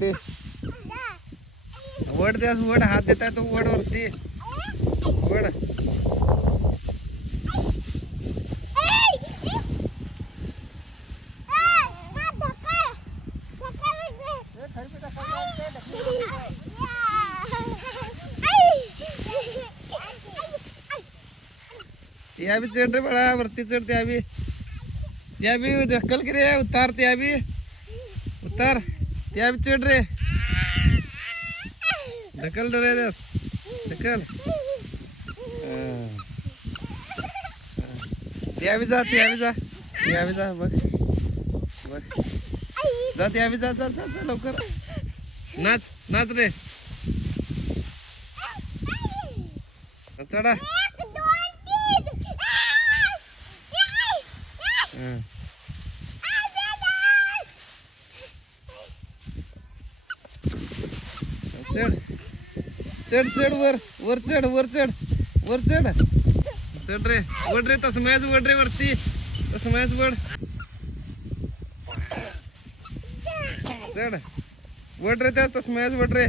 ते वड द्यास वड हात देताय तो वड वरती वड या भी चढ़ रे बड़ा वरती चढ़ते या भी ढकल के रे उतार त्या भी उतार त्या भी चढ़ रे ढकल रे ढकल त्या भी जा बघ बघ जा त्या भी जा लवकर नाच नाच रे चढा चढ चढ चढ वर चढ चढ रे वड रे तसं वड रे वरती तसं वड चढ वड रे त्या तसं वड रे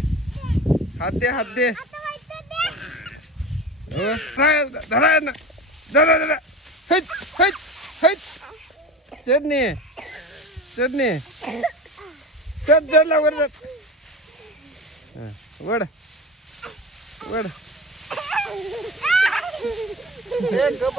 हात दे हो धरा ना धरा चढणे चढ लवकर वड